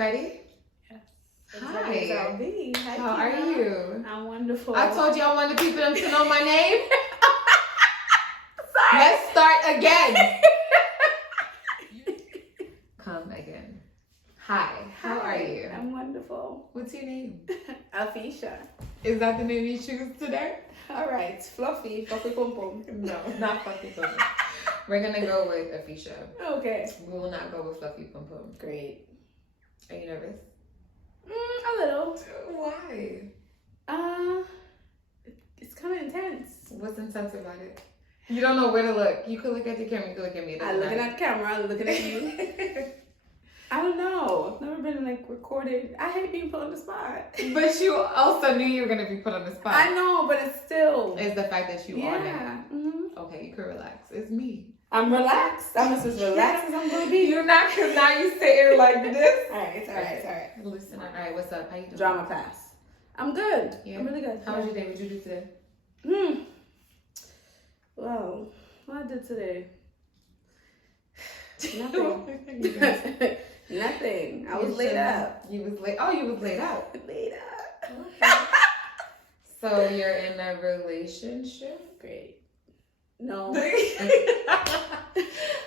ready? Yes. Hi. Hi, How are you? I'm wonderful. I told you I wanted people to know my name. Let's start again. Come again. Hi. How are you? I'm wonderful. What's your name? Afesha. Is that the name you choose today? All right. Fluffy pum pum. No, not Fluffy Pum Pum. We're gonna go with Afesha. Okay. We will not go with Fluffy Pum Pum. Great. Are you nervous? A little. Why? It's kind of intense. What's intense about it? You don't know where to look. You could look at the camera. You could look at me. I'm looking at the camera. I'm looking at you. I don't know. I've never been recorded. I hate being put on the spot. But you also knew you were gonna be put on the spot. I know, but it's still. It's the fact that you are there. Yeah. Mm-hmm. Okay, you could relax. It's me. I'm relaxed. I'm just as relaxed as I'm gonna be. You're not, because now you sit here like this. All right, it's all right, it's all right. Listen, all right, what's up? How you doing? Drama class. I'm good. Yeah. I'm really good. How was your day? What did you do today? Well, what I did today? Nothing. Nothing. I was laid up. You was late. Oh, you was laid up. Laid up. Okay. So you're in a relationship? Great. No.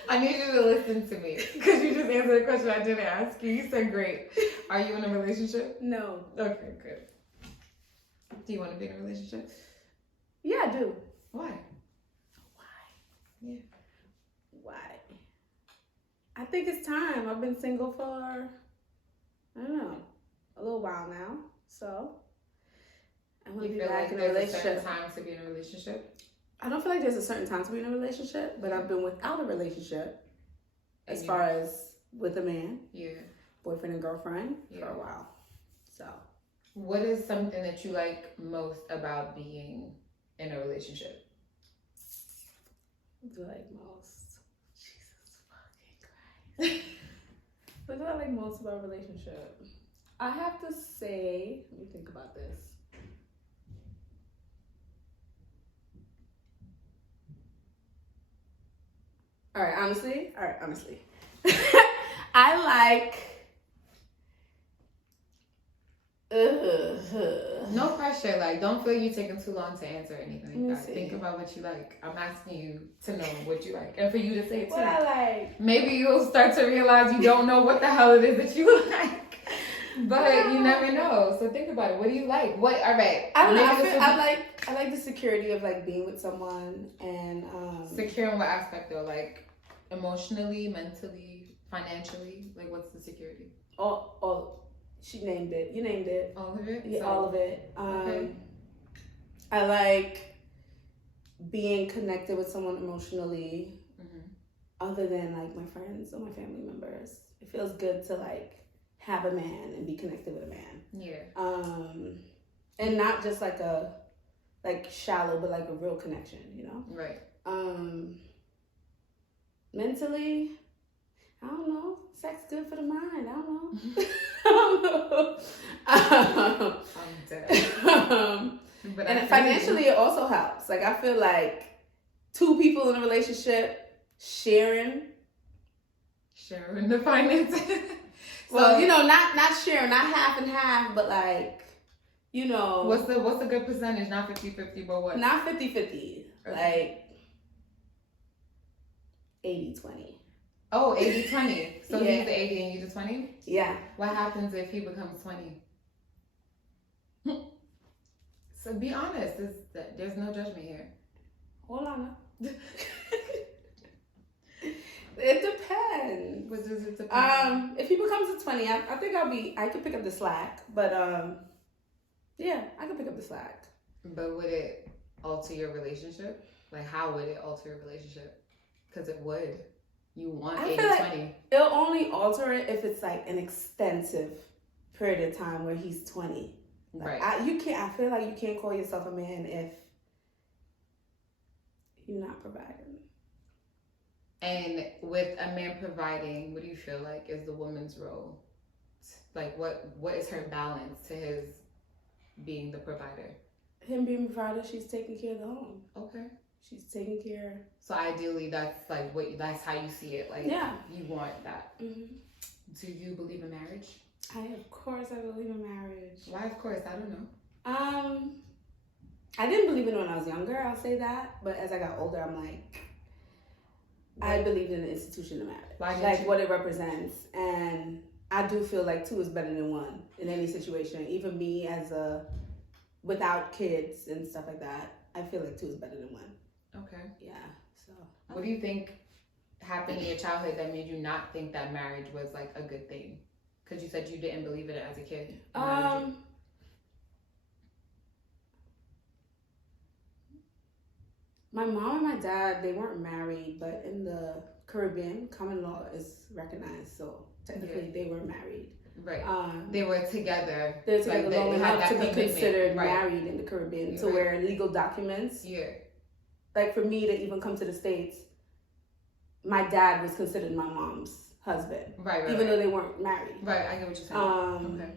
I need you to listen to me because you just answered a question I didn't ask you. You said great. Are you in a relationship? No. Okay, good. Do you want to be in a relationship? Yeah, I do. Why? Why? Yeah. Why? I think it's time. I've been single for, I don't know, a little while now. So I want to be back in a relationship. A certain time to be in a relationship? I don't feel like there's a certain time to be in a relationship, but I've been without a relationship as far as with a man, boyfriend and girlfriend for a while. So, what is something that you like most about being in a relationship? What do I like most? Jesus fucking Christ. What do I like most about a relationship? I have to say, let me think about this. All right, honestly. I like. No pressure. Like, don't feel you taking too long to answer anything like that. See. Think about what you like. I'm asking you to know what you like, and for you to say it too. What I like. Maybe you'll start to realize you don't know what the hell it is that you like, but you never know. So think about it. What do you like? What? All right. I don't know. I like the security of like being with someone and secure in what aspect though? Like emotionally, mentally, financially. Like what's the security? All. She named it. You named it. All of it? Yeah, So, all of it. Okay. I like being connected with someone emotionally, other than like my friends or my family members. It feels good to like have a man and be connected with a man. Yeah. And not just like a shallow, but like a real connection, you know? Right. Mentally, I don't know. Sex good for the mind. I don't know. I'm dead. But and financially, it also helps. Like I feel like two people in a relationship sharing the finances. Well, you know, not sharing, not half and half, but like, you know, what's a good percentage? Not 50-50, but what? Not 50-50, okay. like 80-20. Oh, 80-20. So Yeah. he's the 80 and you the 20? Yeah. What happens if he becomes 20? So be honest. There's no judgment here. Hold on. It depends. What does it depend? If he becomes a 20, I think I could pick up the slack. But yeah, I could pick up the slack. But would it alter your relationship? Like how would it alter your relationship? Because it would. You want 80-20. Like it'll only alter it if it's like an extensive period of time where he's 20. Like, right. I feel like you can't call yourself a man if you're not providing. And with a man providing, what do you feel like is the woman's role? Like what is her balance to his being the provider? Him being provider, she's taking care of the home. Okay. She's taking care. So ideally, that's like that's how you see it. Like, yeah, you want that. Mm-hmm. Do you believe in marriage? Of course I believe in marriage. Why? Of course, I don't know. I didn't believe in it when I was younger. I'll say that, but as I got older, I'm like, I believed in the institution of marriage, like what it represents, and I do feel like two is better than one in any situation. Even me without kids and stuff like that, I feel like two is better than one. Okay. Yeah. So. What do you think happened in your childhood that made you not think that marriage was like a good thing? Because you said you didn't believe in it as a kid. My mom and my dad, they weren't married, but in the Caribbean, common law is recognized, so technically they were married. Right. They were together. They were together long enough to be considered married in the Caribbean, to where legal documents. Yeah. Like for me to even come to the States, my dad was considered my mom's husband. Right. Even though they weren't married. Right, I get what you're saying. Okay.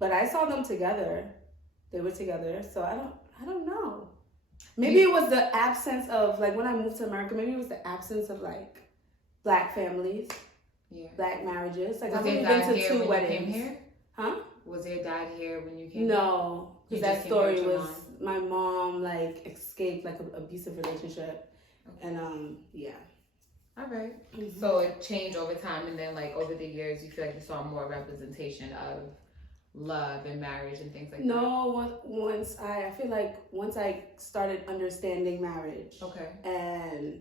But I saw them together. They were together, so I don't know. Maybe it was the absence of, like, when I moved to America, maybe it was the absence of, like, black families, black marriages. Like, I've only been to 2 weddings. Came here? Huh? Was your dad here when you came No. Because that story was my mom, like, escaped, like, an abusive relationship. Okay. And, yeah. All right. Mm-hmm. So it changed over time, and then, like, over the years, you feel like you saw more representation of love and marriage and things like that? No, once I feel like once I started understanding marriage, okay, and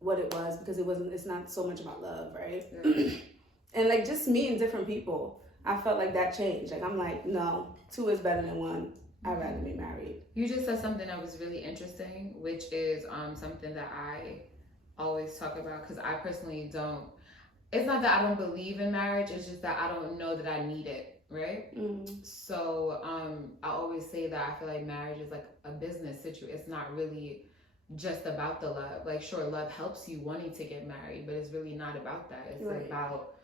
what it was, because it's not so much about love, right? Yeah. And like just meeting different people, I felt like that changed. Like I'm like, no, 2 is better than 1. I'd rather be married. You just said something that was really interesting, which is something that I always talk about, because I personally don't. It's not that I don't believe in marriage. It's just that I don't know that I need it. Right? Mm-hmm. So I always say that I feel like marriage is like a business situation. It's not really just about the love. Like, sure, love helps you wanting to get married, but it's really not about that. It's about,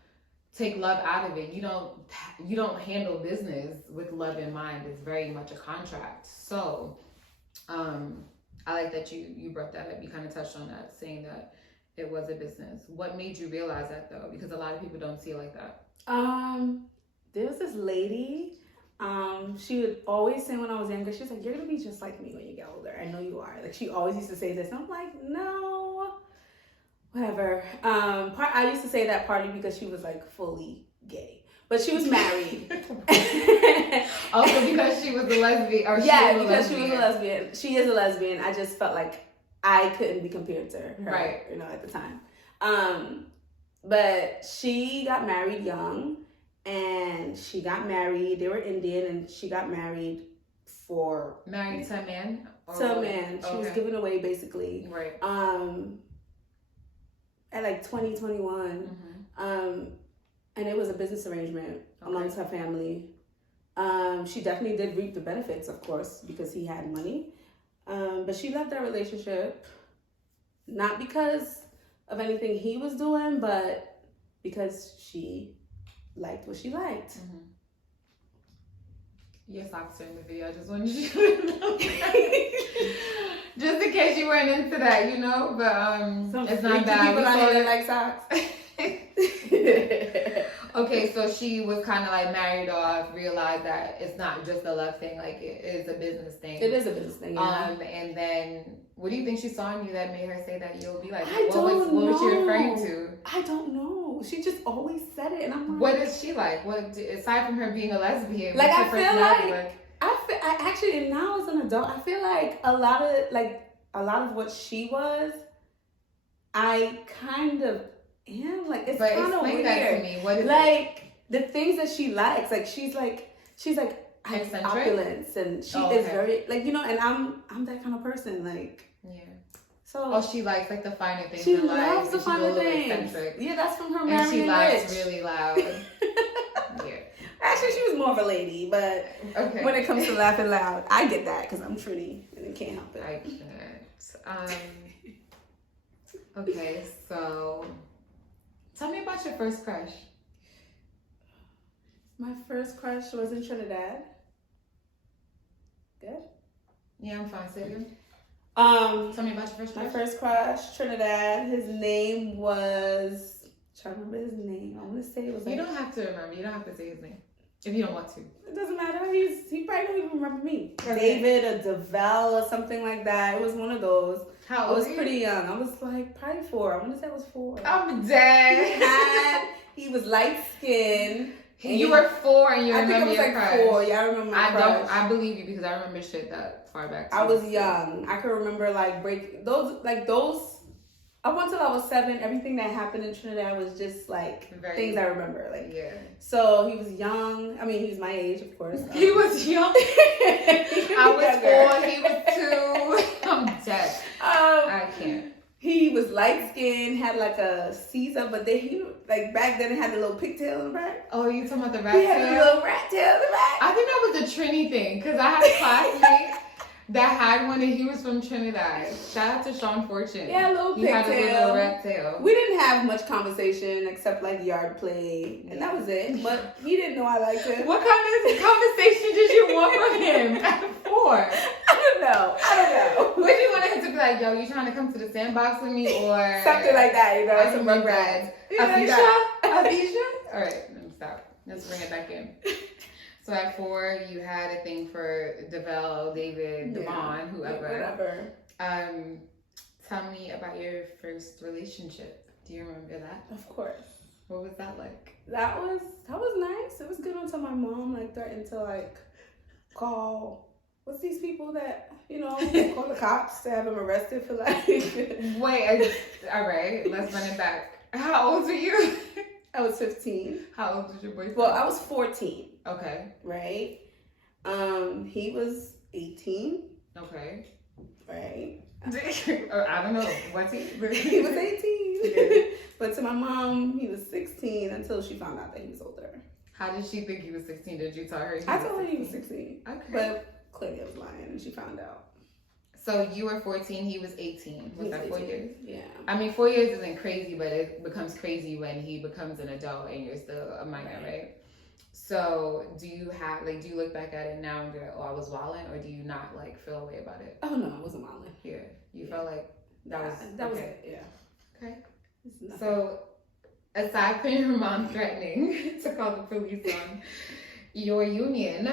take love out of it. You don't handle business with love in mind. It's very much a contract. So I like that you brought that up. You kind of touched on that, saying that it was a business. What made you realize that, though? Because a lot of people don't see it like that. There was this lady, she would always say when I was younger, she was like, you're going to be just like me when you get older. I know you are. Like, she always used to say this. And I'm like, no, whatever. I used to say that partly because she was, like, fully gay. But she was married. Also because she was a lesbian? Or because she was a lesbian. She is a lesbian. I just felt like I couldn't be compared to her, right? At the time. But she got married young. And she got married. They were Indian, and she got married married to a man. To a man. She was given away basically. Right. At like 2021. Mm-hmm. And it was a business arrangement amongst her family. She definitely did reap the benefits, of course, because he had money. But she left that relationship not because of anything he was doing, but because she liked what she liked. Mm-hmm. Your socks are in the video. I just wanted you to know that. Just in case you weren't into that, but it's not bad. People out here like socks. Okay, so she was kind of like married off, realized that it's not just a love thing, like it is a business thing. It is a business thing, yeah. And then, what do you think she saw in you that made her say that? You'll be like, what was she referring to? I don't know. She just always said it, and I'm like, what is she like? What, aside from her being a lesbian, like, what's her personality like? I actually, and now as an adult, I feel like a lot of what she was, I kind of am. Like, it's kind of weird. That to me. What is like the things that she likes? Like, she's like eccentric? Opulence, and she is very and I'm that kind of person. Like, yeah. So she likes like the finer things. She in life, loves the finer things. Eccentric. Yeah, that's from her. And she laughs really loud. Yeah. Actually, she was more of a lady, but when it comes to laughing loud, I get that because I'm pretty and I can't help it. I can't. Okay, so tell me about your first crush. My first crush was in Trinidad. Good? Yeah, I'm fine. Say it. Tell me about your first crush. My first crush, Trinidad. His name was trying to remember his name. I want to say it was. You don't have to remember. You don't have to say his name if you don't want to. It doesn't matter. He probably don't even remember me. Okay. David or DeVal or something like that. It was one of those. How I old was were you? pretty young. I was like probably 4. I want to say I was 4. I'm dead. He was light skinned. You were 4 and you I think I remember was your like crush. 4. Yeah, I remember my crush. I believe you because I remember shit that far back. I was young. I could remember like those. Up until I was 7, everything that happened in Trinidad was just like things I remember. Like, yeah. So he was young. I mean, he was my age, of course. He was young. I was 4. He was 2. I'm dead. I can't. He was light skinned, had like a Caesar, but then he like back then it had a little pigtail in the back. Oh, you talking about the rat He tail? had a little rat tail in the back. I think that was a Trini thing because I had a classmate that had one and he was from Trinidad. Shout out to Sean Fortune. Yeah, a little He had a pigtail. little rat tail. We didn't have much conversation except like yard play, and that was it. But he didn't know I liked him. What kind of conversation did you want from him at 4? I don't know. Would you want him to be like, yo, you trying to come to the sandbox with me or Something like that, you know, I some remember rugrats. Afesha? All right, let me stop. Let's bring it back in. So at 4, you had a thing for DeVal, David, Devon, whoever. Whatever. Tell me about your first relationship. Do you remember that? Of course. What was that like? That was nice. It was good until my mom like threatened to like call. What's these people that call the cops to have him arrested for like? Wait. All right. Let's run it back. How old were you? I was 15. How old was your boyfriend? Well, I was 14. Okay. Right. He was 18. Okay. Right. Or I don't know. Was he? He was 18. Yeah. But to my mom, he was 16 until she found out that he was older. How did she think he was 16? Did you tell her? I told her he was 16. Okay. But clearly I was lying and she found out. So you were 14, he was 18. Was that 4 years? Yeah. I mean, 4 years isn't crazy, but it becomes crazy when he becomes an adult and you're still a minor, right? So do you look back at it now and be like, oh, I was wilding, or do you not like feel a way about it? Oh no, I wasn't wilding. Yeah. You felt like that was it, yeah. Okay. So aside from your mom threatening to call the police on your union,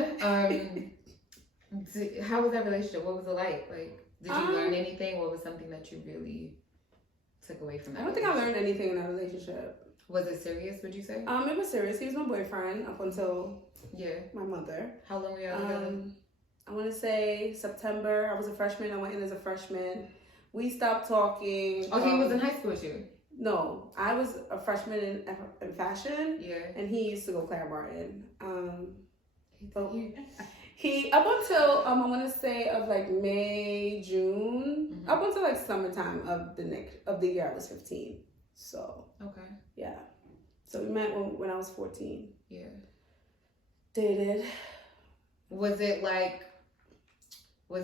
how was that relationship? What was it like? Like, did you learn anything? What was something that you really took away from that? I don't think I learned anything in that relationship. Was it serious, would you say? It was serious. He was my boyfriend up until my mother. How long were you together? I want to say September. I was a freshman. I went in as a freshman. We stopped talking. Oh, he was in high school with you? No, I was a freshman in fashion. Yeah. And he used to go Claire Martin. He up until I want to say of like May, June, up until like summertime of the year I was 15. So okay, yeah. So we met when I was 14. Yeah. Dated. Was it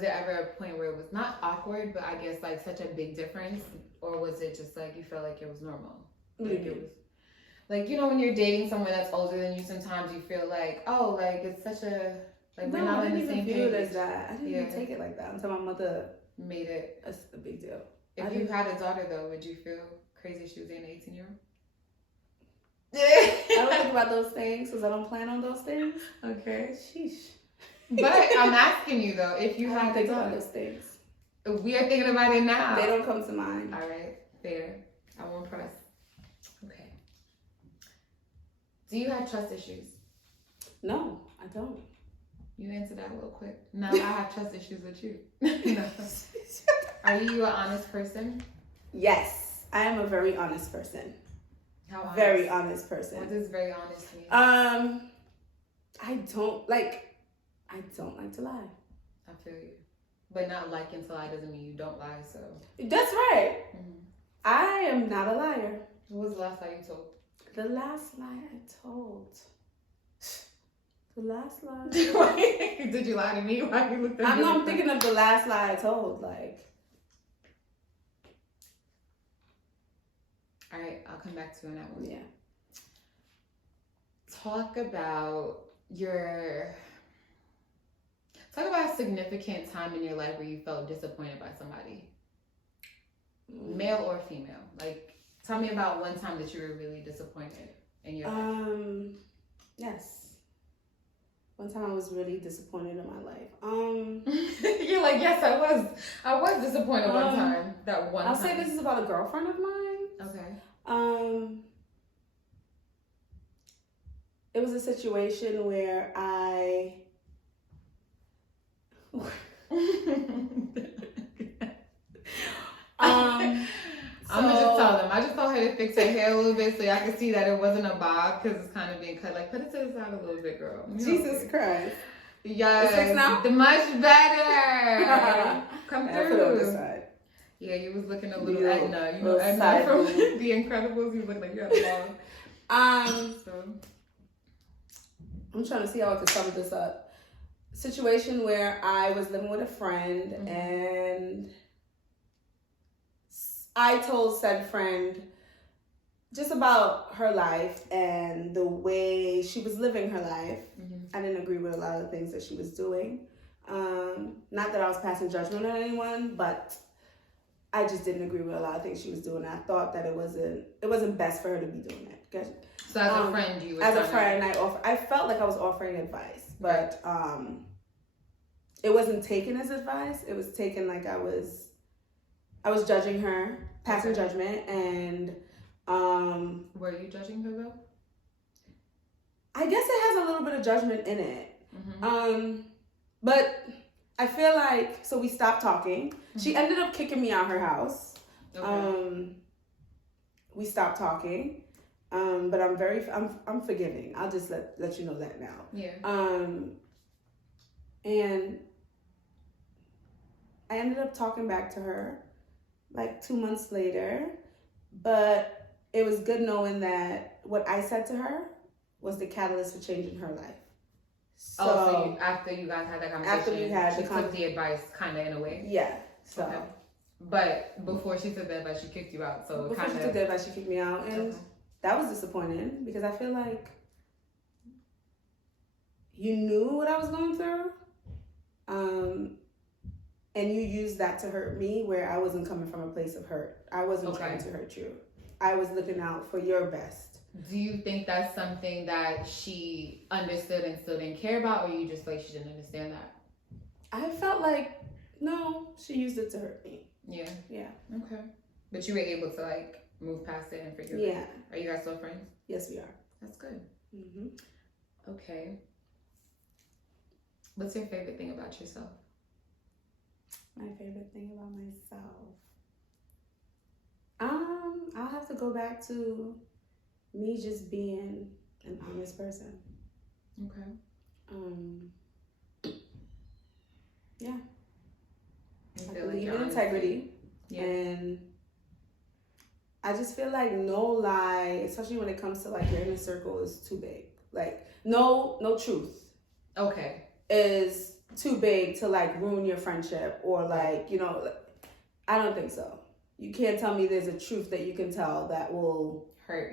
ever a point where it was not awkward, but I guess like such a big difference, or was it just like you felt like it was normal? Like it was. Like, when you're dating someone that's older than you, sometimes you feel like, oh, like it's such a we're not on the same page. I didn't even view it as that. I didn't even take it like that until my mother made it a big deal. If you had a daughter, though, would you feel crazy if she was dating an 18-year-old? I don't think about those things because I don't plan on those things. Okay. Sheesh. But I'm asking you, though, if you had think about those things. We are thinking about it now. They don't come to mind. All right. Fair. I won't press. Okay. Do you have trust issues? No, I don't. You answered that a little quick. No, I have trust issues with you. No. Are you an honest person? Yes, I am a very honest person. How honest? Very honest person. What does very honest mean? I don't like to lie. I feel you. But not liking to lie doesn't mean you don't lie, so. That's right. Mm-hmm. I am not a liar. What was the last lie you told? The last lie I told. The last lie. Did you lie to me? Why you looked at me? I'm thinking of the last lie I told. Like. All right, I'll come back to you on that one. Yeah. Talk about a significant time in your life where you felt disappointed by somebody. Male or female. Like, Tell me about one time that you were really disappointed in your life. Yes. One time I was really disappointed in my life. You're like, yes, I was disappointed one time. That one I'll time. say this is about a girlfriend of mine. Okay. It was a situation where I'm gonna just tell them. I just told her to fix her hair a little bit so y'all can see that it wasn't a bob because it's kind of being cut. Like, put it to the side a little bit, girl. Jesus Christ. Yes. It's fixed now? Much better. Come through. Put it on this side. Yeah, you was looking a little Edna. You know Edna from The Incredibles? You look like you had a long. So. I'm trying to see how I could sum this up. Situation where I was living with a friend and I told said friend just about her life and the way she was living her life. I didn't agree with a lot of the things that she was doing. Not that I was passing judgment on anyone, but I just didn't agree with a lot of things she was doing. I thought that it wasn't best for her to be doing that. So as a friend, you were as a friend, I felt like I was offering advice, but it wasn't taken as advice. It was taken like I was judging her, passing judgment, and were you judging her though? I guess it has a little bit of judgment in it. But I feel like so we stopped talking. She ended up kicking me out her house. We stopped talking. But I'm forgiving. I'll just let you know that now. Yeah. And I ended up talking back to her like 2 months later, but it was good knowing that what I said to her was the catalyst for changing her life. So after you guys had that conversation, after we had she took the advice kind of in a way. Yeah. So. Okay. But before she took the advice, she kicked you out. So before she took the advice, she kicked me out, and that was disappointing because I feel like you knew what I was going through, and you used that to hurt me where I wasn't coming from a place of hurt. I wasn't trying to hurt you. I was looking out for your best. Do you think that's something that she understood and still didn't care about, or you just like she didn't understand that? I felt like, no, she used it to hurt me. Yeah. Yeah. Okay. But you were able to like move past it and forgive it. Are you guys still friends? Yes, we are. That's good. Okay. What's your favorite thing about yourself? My favorite thing about myself? I'll have to go back to me just being an honest person. Okay. Yeah. I believe in integrity. And I just feel like no lie, especially when it comes to like your inner circle, is too big. Like no truth. Okay. Is too big to like ruin your friendship or like, you know, I don't think so. You can't tell me there's a truth that you can tell that will hurt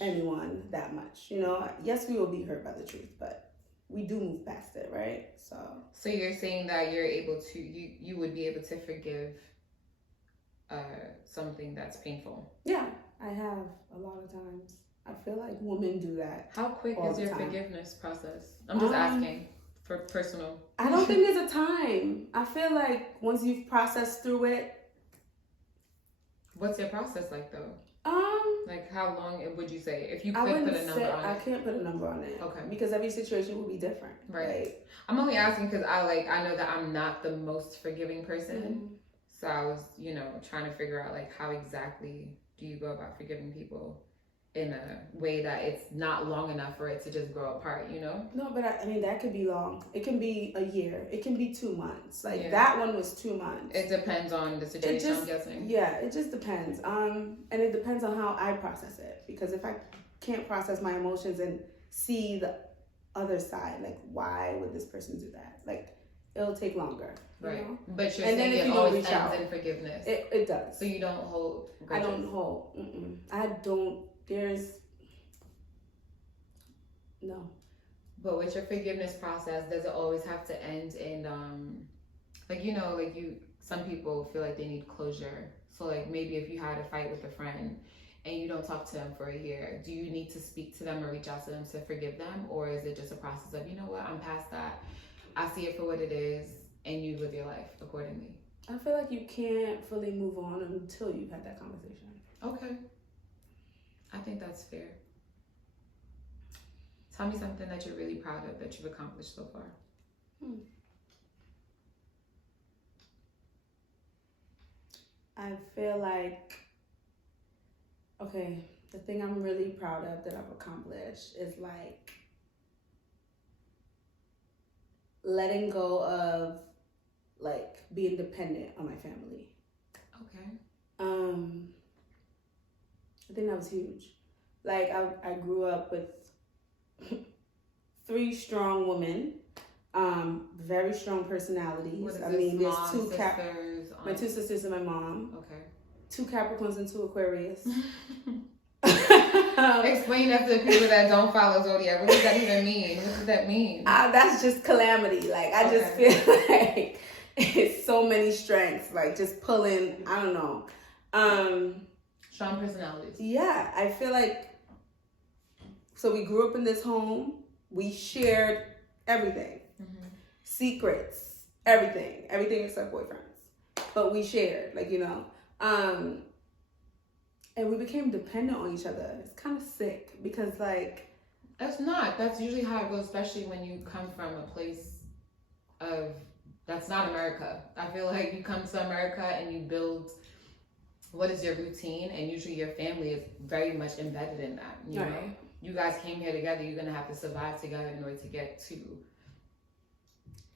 anyone that much. You know, yes, we will be hurt by the truth, but we do move past it, right? So you're saying that you're able to, you would be able to forgive something that's painful? Yeah, I have a lot of times. I feel like women do that. How quick is your forgiveness process? I'm just asking for personal. I don't think there's a time. I feel like once you've processed through it. What's your process like though? Like how long would you say if you could put a number on it? I can't put a number on it. Okay. Because every situation will be different. Right. I'm only asking because I know that I'm not the most forgiving person. So I was, trying to figure out like how exactly do you go about forgiving people in a way that it's not long enough for it to just grow apart, No, but I mean, that could be long. It can be a year. It can be 2 months. Like that one was 2 months. It depends on the situation, I'm guessing. Yeah, it just depends. And it depends on how I process it. Because if I can't process my emotions and see the other side, like why would this person do that? Like it'll take longer. Right. You know? But you're saying it always ends in forgiveness. It does. So you don't hold grudges. I don't hold. I don't. No. But with your forgiveness process, does it always have to end in some people feel like they need closure. So like maybe if you had a fight with a friend and you don't talk to them for a year, do you need to speak to them or reach out to them to forgive them? Or is it just a process of, you know what, I'm past that. I see it for what it is and you live your life accordingly? I feel like you can't fully move on until you've had that conversation. Okay. I think that's fair. Tell me something that you're really proud of that you've accomplished so far. I feel like, okay, the thing I'm really proud of that I've accomplished is like letting go of like being dependent on my family. Okay. I think that was huge. Like I grew up with 3 strong women, very strong personalities. What is I this, mean, there's mom, 2 sisters, my 2 sisters and my mom. Okay. 2 Capricorns and 2 Aquarius. Explain that to the people that don't follow zodiac. What does that even mean? What does that mean? That's just calamity. Like I just feel like it's so many strengths. Like just pulling. I don't know. Strong personalities. Yeah, I feel like. So we grew up in this home. We shared everything, secrets, everything except boyfriends. But we shared, like, you know. And we became dependent on each other. It's kind of sick because, like... That's not. That's usually how it goes, especially when you come from a place of... That's not America. I feel like you come to America and you build... What is your routine? And usually your family is very much embedded in that, you know? You guys came here together. You're going to have to survive together in order to get to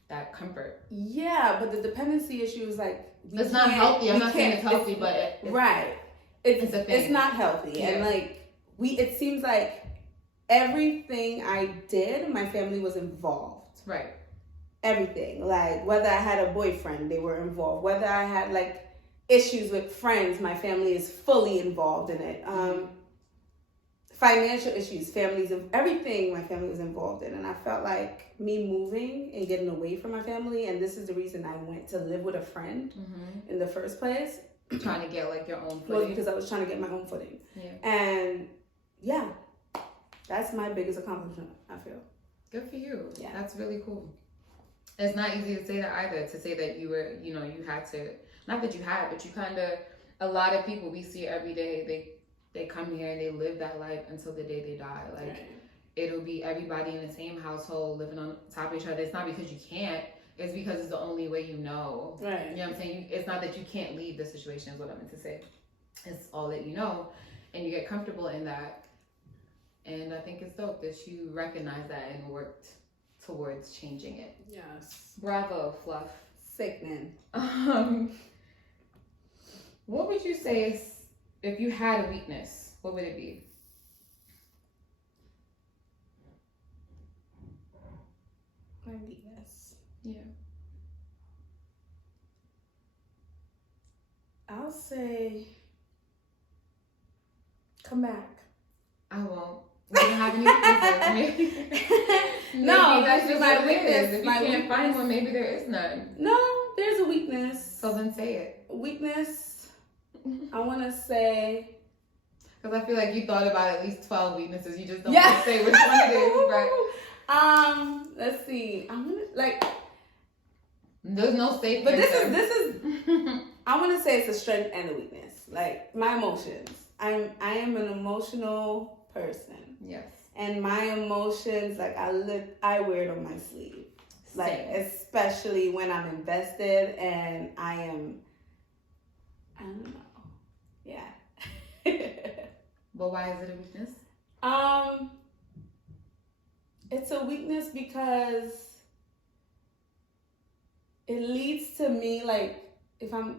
that comfort. Yeah, but the dependency issue is, like... It's not healthy. I'm not saying it's healthy, but... Right. It's a thing. It's not healthy. Yeah. And like it seems like everything I did, my family was involved. Right. Everything. Like whether I had a boyfriend, they were involved. Whether I had like issues with friends, my family is fully involved in it. Financial issues, families of everything my family was involved in. And I felt like me moving and getting away from my family, and this is the reason I went to live with a friend in the first place. Trying to get like your own footing. Was because I was trying to get my own footing. Yeah. And yeah, that's my biggest accomplishment, I feel. Good for you. Yeah. That's really cool. It's not easy to say that either, to say that you were, you know, you had to, not that you had, but you kind of, a lot of people we see every day, they come here and they live that life until the day they die. Like, it'll be everybody in the same household living on top of each other. It's not because you can't. It's because it's the only way you know. Right. You know what I'm saying? It's not that you can't leave the situation is what I meant to say. It's all that you know. And you get comfortable in that. And I think it's dope that you recognize that and worked towards changing it. Yes. Bravo, Fluff. Sickening. What would you say is, if you had a weakness, what would it be? My weakness. Yeah. I'll say, come back. I won't. We don't have any weaknesses. No, that's just my weakness. If you can't find one, maybe there is none. No, there's a weakness. So then say it. Weakness, I want to say... Because I feel like you thought about at least 12 weaknesses. You just don't want to say which one it is, but... Let's see. I'm gonna, like... There's no safe but this is I want to say it's a strength and a weakness. Like my emotions. I am an emotional person. Yes. And my emotions, like I wear it on my sleeve. Like especially when I'm invested and I don't know. Yeah. But why is it a weakness? It's a weakness because it leads to me, like, if I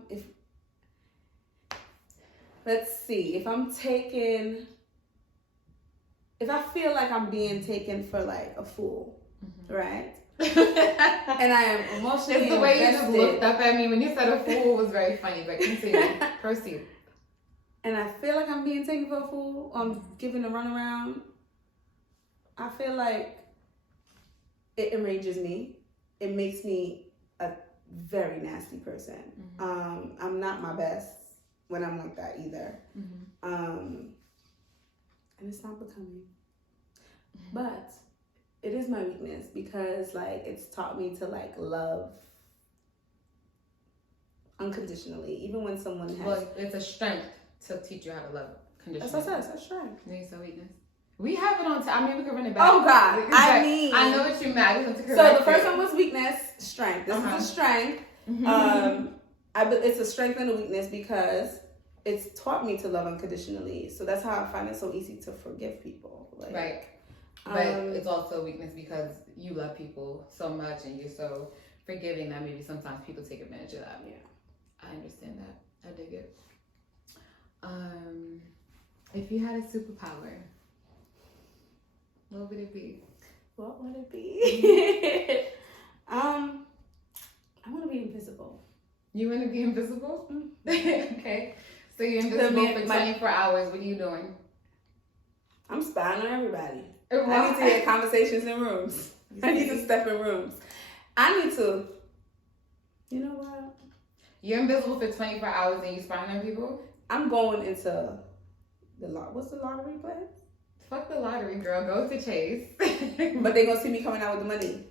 feel like I'm being taken for like a fool, right? And I am emotionally It's the way invested. you just looked up at me when you said a fool was very funny, but continue. Proceed. And I feel like I'm being taken for a fool, or I'm given a runaround. I feel like it enrages me. It makes me very nasty person. I'm not my best when I'm like that either. And it's not becoming. But it is my weakness because like it's taught me to like love unconditionally, even when someone has. Well, it's a strength to teach you how to love conditionally. That's what I said. It's a strength. Maybe it's a weakness. We have it on. I mean, we can run it back. Oh God! I know what you meant. I just want to correct So the first one was weakness, strength. This is a strength. It's a strength and a weakness because it's taught me to love unconditionally. So that's how I find it so easy to forgive people. Like, right. But it's also a weakness because you love people so much and you're so forgiving that maybe sometimes people take advantage of that. Yeah. I understand that. I dig it. If you had a superpower, what would it be? What would it be? I want to be invisible. You want to be invisible? Okay. So you're invisible for 24 hours. What are you doing? I'm spying on everybody. Why? I need to hear conversations in rooms. I need to step in rooms. I need to. You know what? You're invisible for 24 hours and you spying on people? I'm going into the what's the lottery place? Fuck the lottery, girl. Go to Chase. But they gonna see me coming out with the money.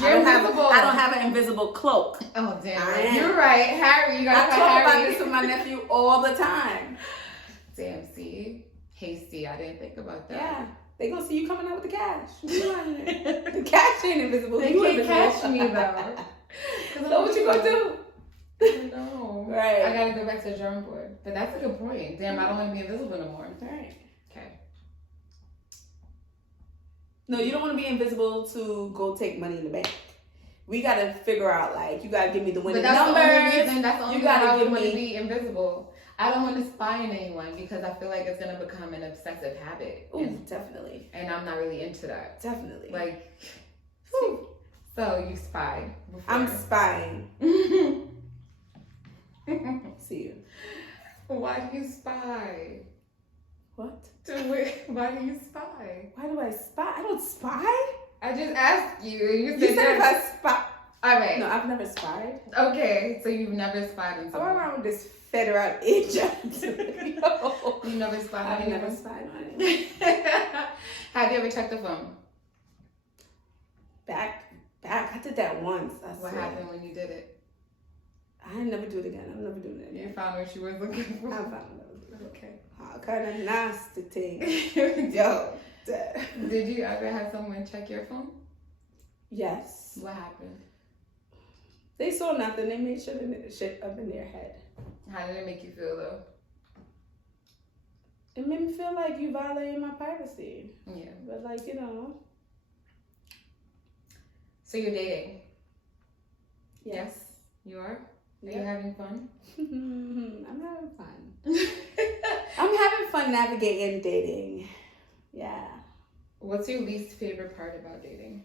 You're invisible. I don't have an invisible cloak. Oh damn! You're right, Harry. You gotta I talk Harry. about this with my nephew all the time. Damn, see, hasty. I didn't think about that. Yeah, they gonna see you coming out with the cash. The cash ain't invisible. They you can't invisible. catch me though. So what you gonna do? No. Right. I gotta go back to the drawing board. But that's a good point. Damn, I don't want to be invisible no more. Right. Okay. No, you don't want to be invisible to go take money in the bank. We gotta figure out like you gotta give me the winning numbers. That's the only reason I would want to be invisible. I don't want to spy on anyone because I feel like it's gonna become an obsessive habit. Ooh, definitely. And I'm not really into that. Definitely. Like, whew. So you spied before. I'm spying. See you. Why do you spy? What? Why do you spy? Why do I spy? I don't spy. I just asked you. You said if I spy. All right. No, I've never spied. Okay, so you've never spied on someone. I'm around with this federal agent. You never spied on anyone? I've never spied on anyone. Have you ever checked the phone? Back. I did that once. What happened when you did it? I never do it again. I'm never doing it again. You found what you were looking for? I found what I was looking for. Okay. All kind of nasty thing. Yo. Did you ever have someone check your phone? Yes. What happened? They saw nothing. They made sure the shit up in their head. How did it make you feel though? It made me feel like you violated my privacy. Yeah. But like, you know. So you're dating? Yes. You are? Yep. Are you having fun? I'm having fun. I'm having fun navigating dating. Yeah. What's your least favorite part about dating?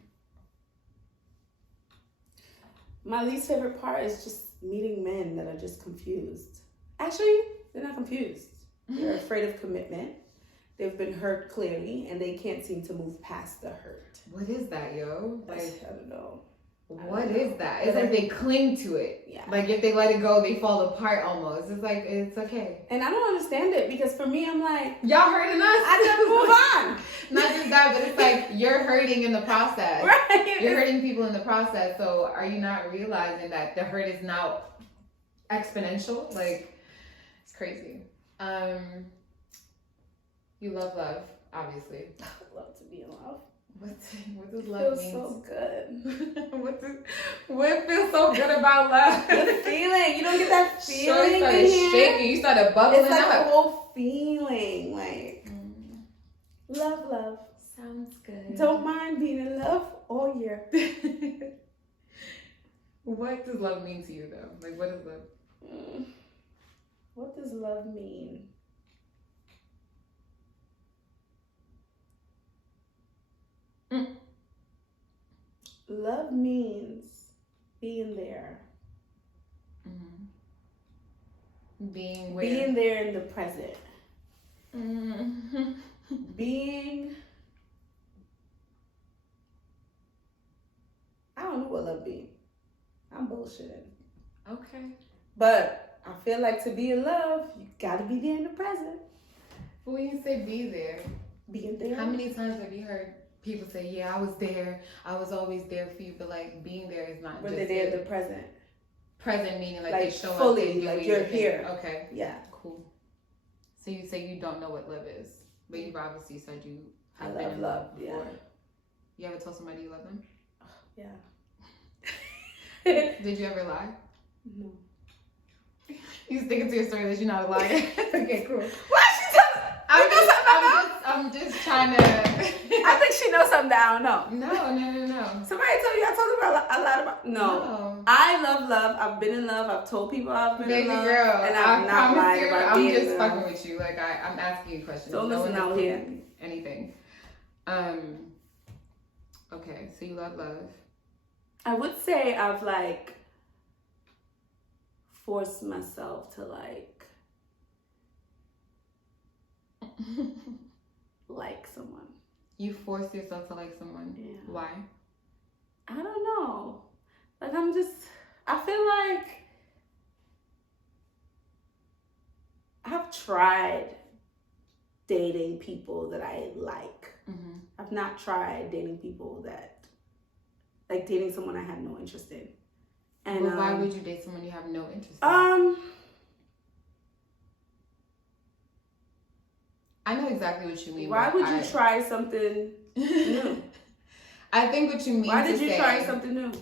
My least favorite part is just meeting men that are just confused. Actually, they're not confused. They're afraid of commitment. They've been hurt clearly, and they can't seem to move past the hurt. What is that, yo? Like, I don't know. What is that? It's like they cling to it. Yeah. Like if they let it go, they fall apart almost. It's like, it's okay. And I don't understand it because for me, I'm like, y'all hurting us. I gotta move on. Not just that, but it's like you're hurting in the process. Right. You're hurting people in the process. So are you not realizing that the hurt is now exponential? Like, it's crazy. You love, obviously. I love to be in love. What does love mean? Feels so good. What feels so good about love? The feeling. You don't get that feeling. Sure, you started shaking. You started bubbling it's like up. a whole feeling. Like love. Sounds good. Don't mind being in love all year. What does love mean to you though? Like what is love? What does love mean? Love means being there. Being where? Being there in the present. Mm-hmm. Being... I don't know what love means. bullshitting. Okay. But I feel like to be in love, you gotta be there in the present. But when you say be there, being there. How many times have you heard people say, "Yeah, I was there. I was always there for you," but like being there is not. But just they're in the present. Present meaning like they show fully, up. like you're here. Okay. Yeah. Cool. So you say you don't know what love is, but you've obviously said you have I been love in love love before. Yeah. You ever told somebody you love them? Yeah. Did you ever lie? No. You sticking to your story that you're not a liar. Okay, cool. Why she tell? I'm just trying to. I think she knows something that I don't know. No. Somebody told you I told her a lot about. No. I love love. I've been in love. I've told people I've been in love. Girl, and I've not lied about being in love. I'm just fucking with you. Like I'm asking you questions. Don't listen out here. Anything. Okay, so you love love. I would say I've like forced myself to like someone. You forced yourself to like someone? Yeah. Why? I don't know. Like I feel like I've tried dating people that I like. Mm-hmm. I've not tried dating people that, like dating someone I had no interest in. And but why would you date someone you have no interest in? I know exactly what you mean. Why would you try something new? I think what you mean. Why did you try something new?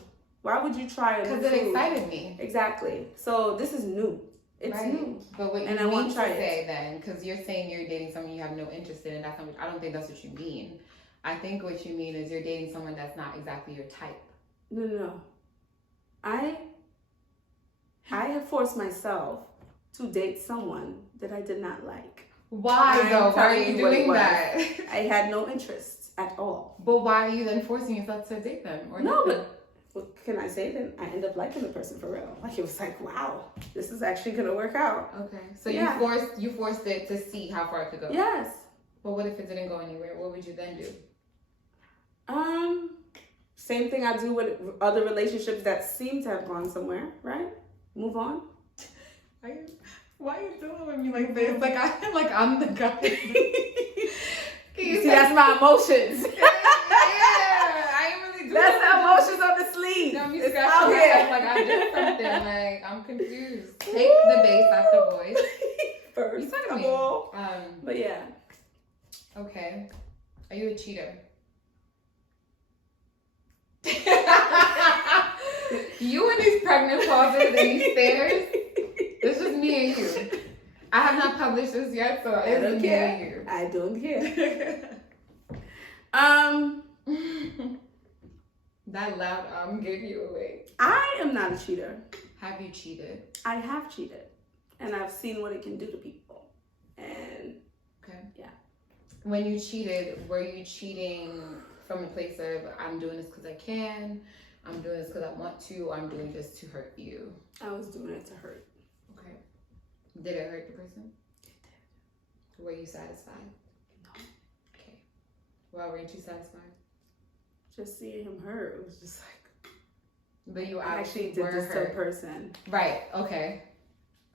Why would you try it? Because it excited me. Exactly. So this is new. It's new. But what you mean to say then, because you're saying you're dating someone you have no interest in, and that's not. I don't think that's what you mean. I think what you mean is you're dating someone that's not exactly your type. No. I have forced myself to date someone that I did not like. Why though? Why are you doing that? I had no interest at all. But why are you then forcing yourself to date them? Or no, but what can I say then? I end up liking the person for real. Like it was like, wow, this is actually gonna work out. Okay, so you forced it to see how far it could go. Yes. But what if it didn't go anywhere? What would you then do? Same thing I do with other relationships that seem to have gone somewhere. Right? Move on. Why are you doing with me like this? Like I'm the guy. You see, that's my emotions. Yeah, I ain't really doing that's the emotions on the sleeve. It's out here. Like I did something. Like I'm confused. Take the bass off the voice. First, come on. But yeah. Okay. Are you a cheater? You and these pregnant pauses and these stares. It's just me and you. I have not published this yet, so it's just me and you. I don't care. That loud gave you away. I am not a cheater. Have you cheated? I have cheated. And I've seen what it can do to people. And okay. Yeah. When you cheated, were you cheating from a place of I'm doing this because I can, I'm doing this because I want to, or I'm doing this to hurt you? I was doing it to hurt. Okay. Did it hurt the person? It did. Were you satisfied? No. Okay. Why weren't you satisfied? Just seeing him hurt, it was just like. But you actually did this to a person. Right. Okay.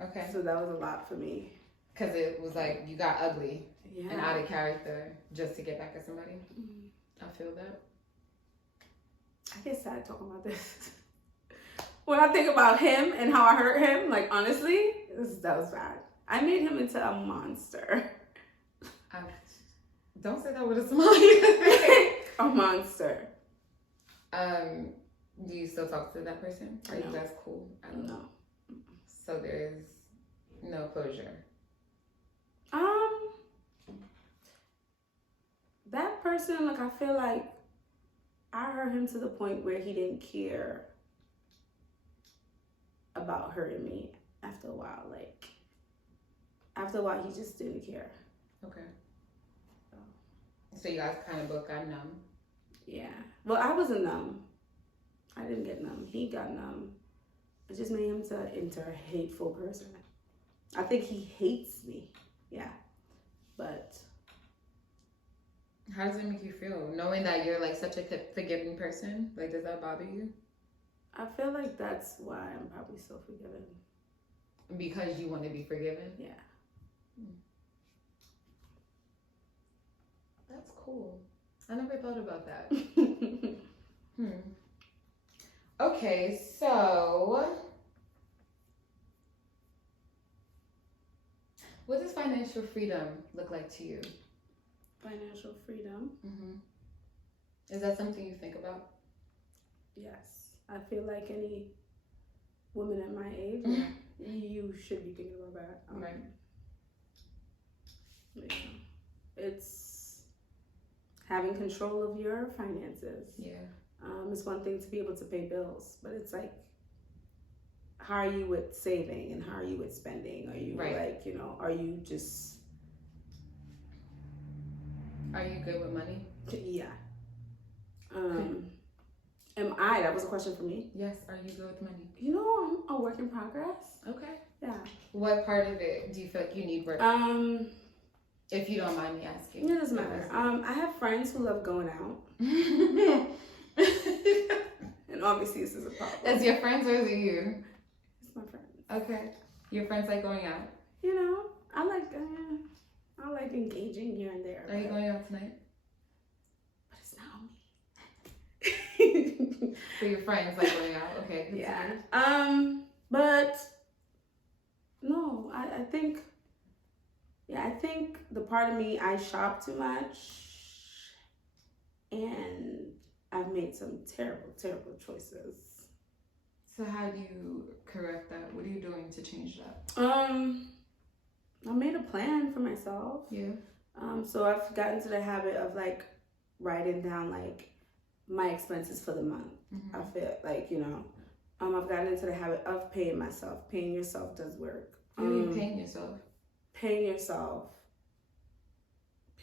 Okay. So that was a lot for me. Because it was like you got ugly and out of Yeah. character just to get back at somebody. Mm-hmm. I feel that. I get sad talking about this. When I think about him and how I hurt him, like honestly, that was bad. I made him into a monster. Don't say that with a smile. A monster. Do you still talk to that person? Are you guys cool? I don't know. So there's no closure. That person, like I feel like I hurt him to the point where he didn't care about hurting me after a while. Like after a while he just didn't care. Okay. So you guys kind of both got numb. Yeah. Well, I wasn't numb. I didn't get numb. He got numb. It just made him into a hateful person. I think he hates me. Yeah. But how does it make you feel? Knowing that you're like such a forgiving person? Like, does that bother you? I feel like that's why I'm probably so forgiven. Because you want to be forgiven? Yeah. That's cool. I never thought about that. Okay, so what does financial freedom look like to you? Financial freedom? Is that something you think about? Yes. I feel like any woman at my age, you should be thinking about that. Right. Yeah. It's having control of your finances. Yeah. It's one thing to be able to pay bills, but it's like, how are you with saving and how are you with spending? Are you like, you know, are you just... Are you good with money? Yeah. Am I? That was a question for me. Yes. Are you good with money? You know, I'm a work in progress. Okay. Yeah. What part of it do you feel like you need work? If you don't mind me asking. It doesn't matter. I have friends who love going out. And obviously this is a problem. That's your friends or is it you? It's my friends. Okay. Your friends like going out? You know, I like engaging here and there. Are you going out tonight? But it's not me. So your friends like going out? Okay. Yeah. But no, I think the part of me, I shop too much and I've made some terrible, terrible choices. So how do you correct that? What are you doing to change that? I made a plan for myself. Yeah. So I've gotten to the habit of like writing down like my expenses for the month. I feel like, you know, I've gotten into the habit of paying myself. Paying yourself does work. What do you mean paying yourself? Paying yourself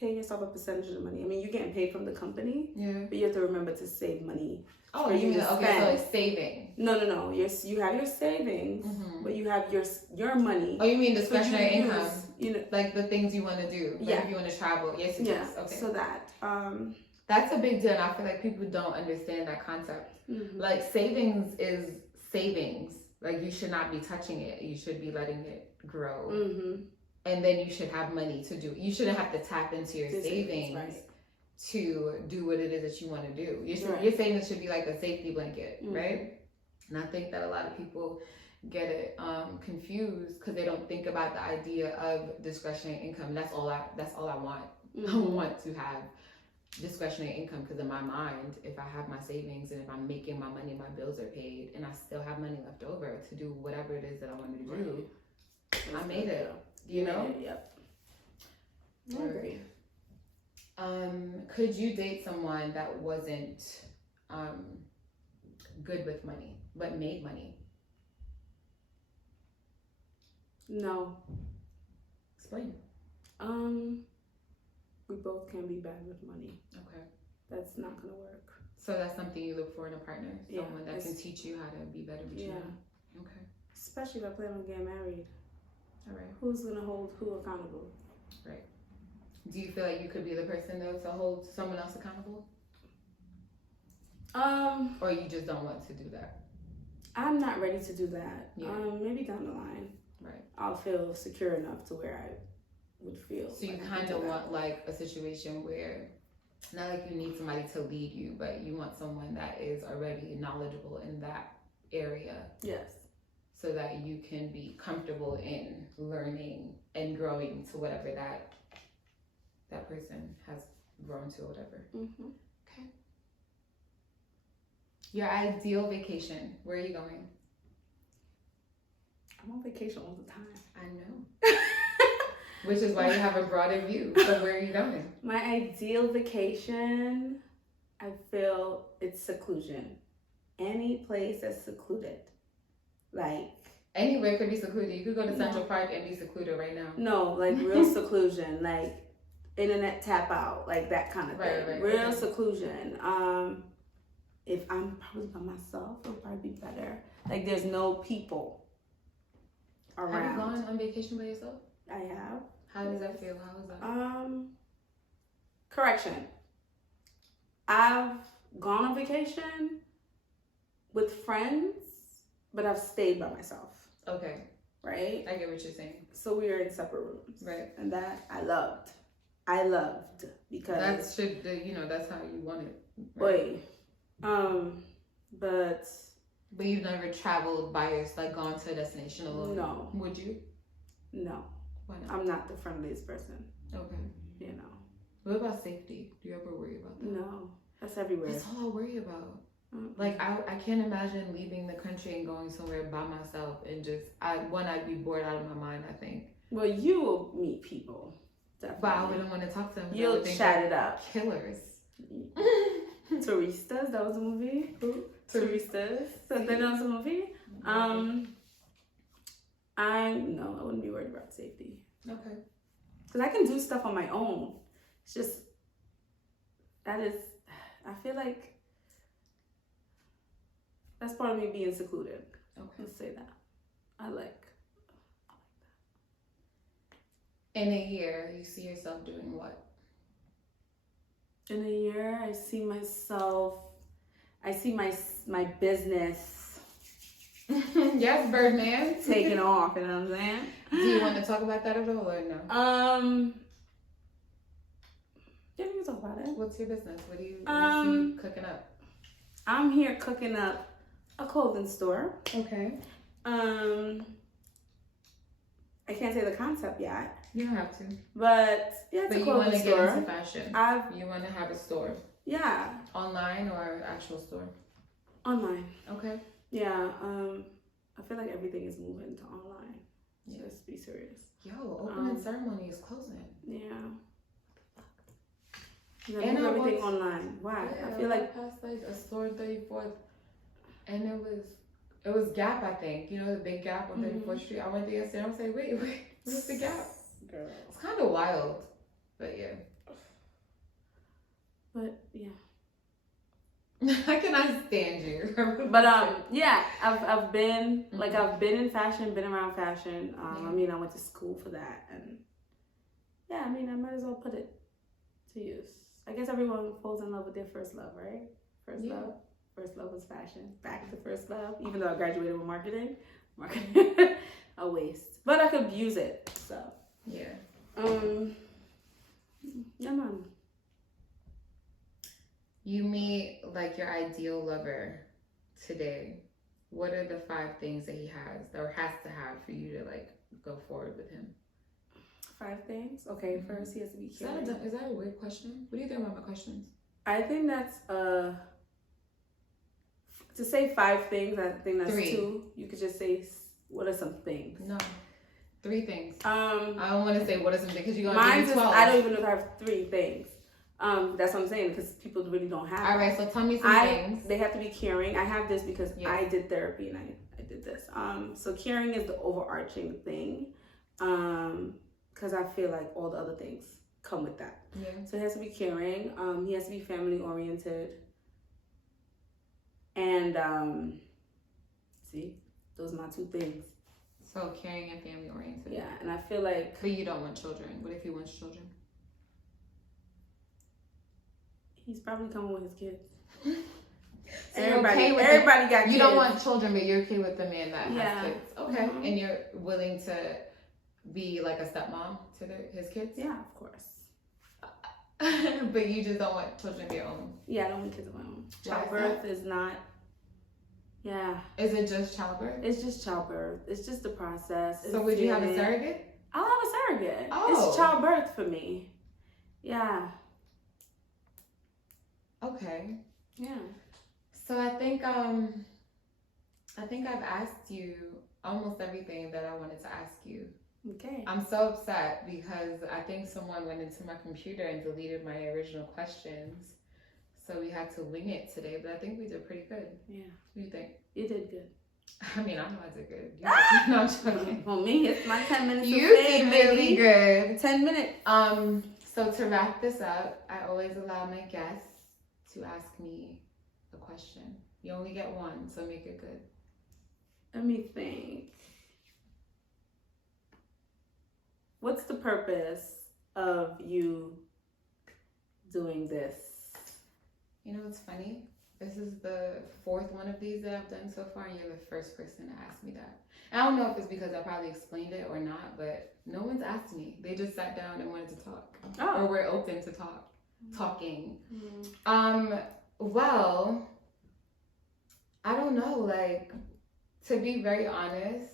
a percentage of the money. I mean, you're getting paid from the company, but you have to remember to save money. Oh, you mean okay? So it's saving. No. Yes, you have your savings, but you have your money. Oh, you mean discretionary income? You know, like the things you want to do. Like if you want to travel. Yes. Okay. So that. That's a big deal. And I feel like people don't understand that concept. Like savings is savings. Like you should not be touching it. You should be letting it grow. And then you should have money to do. You shouldn't have to tap into your savings to do what it is that you want to do. Your savings should be like a safety blanket, right? And I think that a lot of people get it confused because they don't think about the idea of discretionary income. That's all I want. I want to have discretionary income because in my mind, if I have my savings and if I'm making my money, my bills are paid, and I still have money left over to do whatever it is that I want to do, I made it. You know? Yep. I agree. Could you date someone that wasn't good with money but made money? No. Explain. We both can be bad with money. Okay. That's not gonna work. So that's something you look for in a partner? Someone that can teach you how to be better with you? Okay. Especially if I plan on getting married. All right. Who's gonna hold who accountable? Right. Do you feel like you could be the person though to hold someone else accountable? Or you just don't want to do that? I'm not ready to do that. Yeah. Maybe down the line. Right. I'll feel secure enough to where I would feel. So you kind of want like a situation where not like you need somebody to lead you, but you want someone that is already knowledgeable in that area. Yes. So that you can be comfortable in learning and growing to whatever that person has grown to, or whatever. Okay. Your ideal vacation. Where are you going? I'm on vacation all the time. I know. Which is why you have a broader view. So where are you going? My ideal vacation, I feel it's seclusion. Any place that's secluded. Like anywhere could be secluded. You could go to Central Park and be secluded right now. No, like real seclusion, like internet tap out, like that kind of thing. Right, real seclusion. If I'm probably by myself, it'll probably be better. Like there's no people around. Have you gone on vacation by yourself? I have. How does that feel? How was that? Correction. I've gone on vacation with friends, but I've stayed by myself. Okay. Right? I get what you're saying. So we were in separate rooms. Right. And that I loved. Because that's how you want it. Right? But you've never traveled by yourself, like gone to a destination alone? No. Would you? No. Why not? I'm not the friendliest person. Okay. You know. What about safety? Do you ever worry about that? No. That's everywhere. That's all I worry about. Mm-hmm. Like I can't imagine leaving the country and going somewhere by myself and just I'd be bored out of my mind, I think. Well, you will meet people. Definitely. But I wouldn't want to talk to them. You'll chat it up. Killers. Touristas, that was a movie. Who? Touristas. So that was a movie. I wouldn't be worried about safety. Okay. Because I can do stuff on my own. It's just I feel like that's part of me being secluded. Okay. Let's say that. I like that. In a year, you see yourself doing what? In a year, I see my business. Yes, Birdman. Taking off, you know what I'm saying? Do you want to talk about that at all or no? Yeah, we can talk about it. What's your business? What do you see cooking up? I'm here cooking up a clothing store. Okay. I can't say the concept yet. You don't have to. But yeah, it's a clothing store. But you want to get into fashion. You want to have a store. Yeah. Online or actual store? Online. Okay. Yeah. I feel like everything is moving to online. Yeah. Just be serious. Yo, opening ceremony is closing. Yeah. And everything online. Why? Yeah, I feel like past like a store 34th, and it was Gap, I think. You know the big Gap on 34th Street. I went there yesterday. I'm saying, wait, what's the Gap? Girl. It's kind of wild, but yeah. But yeah. I cannot stand you. But yeah, I've been I've been in fashion, been around fashion. I mean, I went to school for that, and yeah, I mean, I might as well put it to use. I guess everyone falls in love with their first love, right? First love was fashion. Back to first love. Even though I graduated with marketing, a waste. But I could use it. So yeah. Yeah, man. You meet like your ideal lover today. What are the 5 things that he has or has to have for you to like go forward with him? 5 things? Okay, first he has to be caring. Is that a weird question? What do you think about my questions? I think that's to say 5 things, I think that's 3. 2. You could just say what are some things? No. 3 things. I don't want to say what are some things because you're gonna give me 12. I don't even know if I have 3 things. That's what I'm saying because people really don't have. All right, so tell me some things. They have to be caring. I have this because I did therapy and I did this. So caring is the overarching thing. Because I feel like all the other things come with that. Yeah. So he has to be caring. He has to be family oriented. And see, those are my 2 things. So caring and family oriented. Yeah, and I feel like. But you don't want children. What if he wants children? He's probably coming with his kids. So everybody got kids. You don't want children, but you're okay with the man that has kids. Okay, Mm-hmm. and you're willing to be like a stepmom to his kids? Yeah, of course. But you just don't want children of your own? Yeah, I don't want kids of my own. Childbirth is not. Yeah. Is it just childbirth? It's just childbirth. It's just the process. So would you have a surrogate? I'll have a surrogate. Oh. It's childbirth for me. Yeah. Okay. Yeah. So I think I've asked you almost everything that I wanted to ask you. Okay. I'm so upset because I think someone went into my computer and deleted my original questions. So we had to wing it today, but I think we did pretty good. Yeah. What do you think? You did good. I mean, I know I did good. No, I'm joking. For me, it's my 10 minutes. You did really good. 10 minutes. So to wrap this up, I always allow my guests to ask me a question. You only get one, so make it good. Let me think. What's the purpose of you doing this? You know what's funny? This is the fourth one of these that I've done so far, and you're the first person to ask me that. And I don't know if it's because I probably explained it or not, but no one's asked me. They just sat down and wanted to talk. Oh. Or we're open to talking. Well, I don't know, like, to be very honest,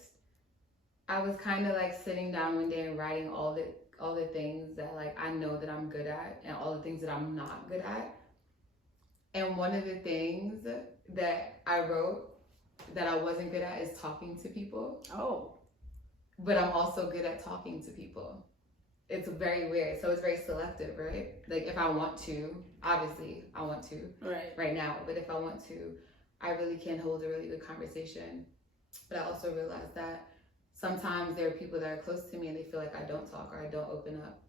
I was kind of like sitting down one day and writing all the things that like I know that I'm good at and all the things that I'm not good at. And one of the things that I wrote that I wasn't good at is talking to people. Oh. But I'm also good at talking to people. It's very weird. So it's very selective, right? Like if I want to, obviously I want to right now. But if I want to, I really can hold a really good conversation. But I also realize that sometimes there are people that are close to me and they feel like I don't talk or I don't open up.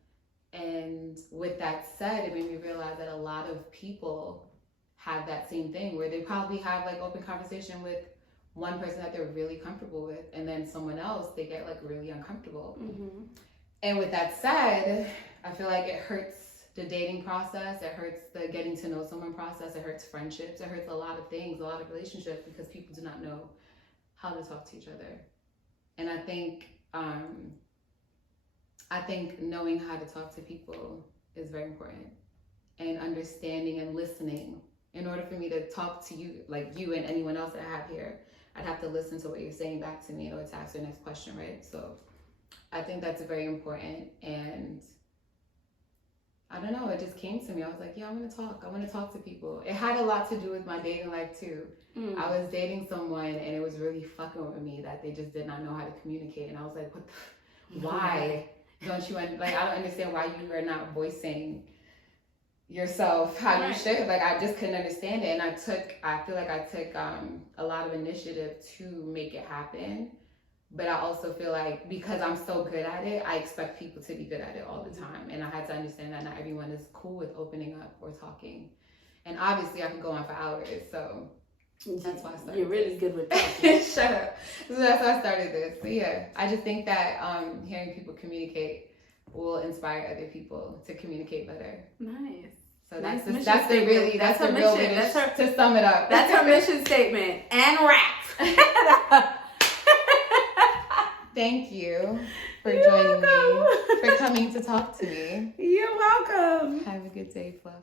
And with that said, it made me realize that a lot of people have that same thing where they probably have like open conversation with one person that they're really comfortable with, and then someone else they get like really uncomfortable. And with that said, I feel like it hurts the dating process, it hurts the getting to know someone process, it hurts friendships, it hurts a lot of things, a lot of relationships, because people do not know how to talk to each other. And I think knowing how to talk to people is very important, and understanding and listening. In order for me to talk to you, like you and anyone else that I have here, I'd have to listen to what you're saying back to me in order to ask your next question, right? So I think that's very important. And I don't know, it just came to me. I was like, yeah, I want to talk to people. It had a lot to do with my dating life too. I was dating someone and it was really fucking with me that they just did not know how to communicate. And I was like, why don't you, like, I don't understand why you are not voicing yourself how you should. Like, I just couldn't understand it. And I feel like I took a lot of initiative to make it happen. But I also feel like because I'm so good at it, I expect people to be good at it all the time. And I had to understand that not everyone is cool with opening up or talking. And obviously I could go on for hours, so that's why I started. You're really good with talking. Shut up. So that's why I started this. So yeah, I just think that hearing people communicate will inspire other people to communicate better. Nice. So that's the real way to sum it up. That's her mission statement and wrap. Thank you for joining me, for coming to talk to me. You're welcome. Have a good day, Fluff.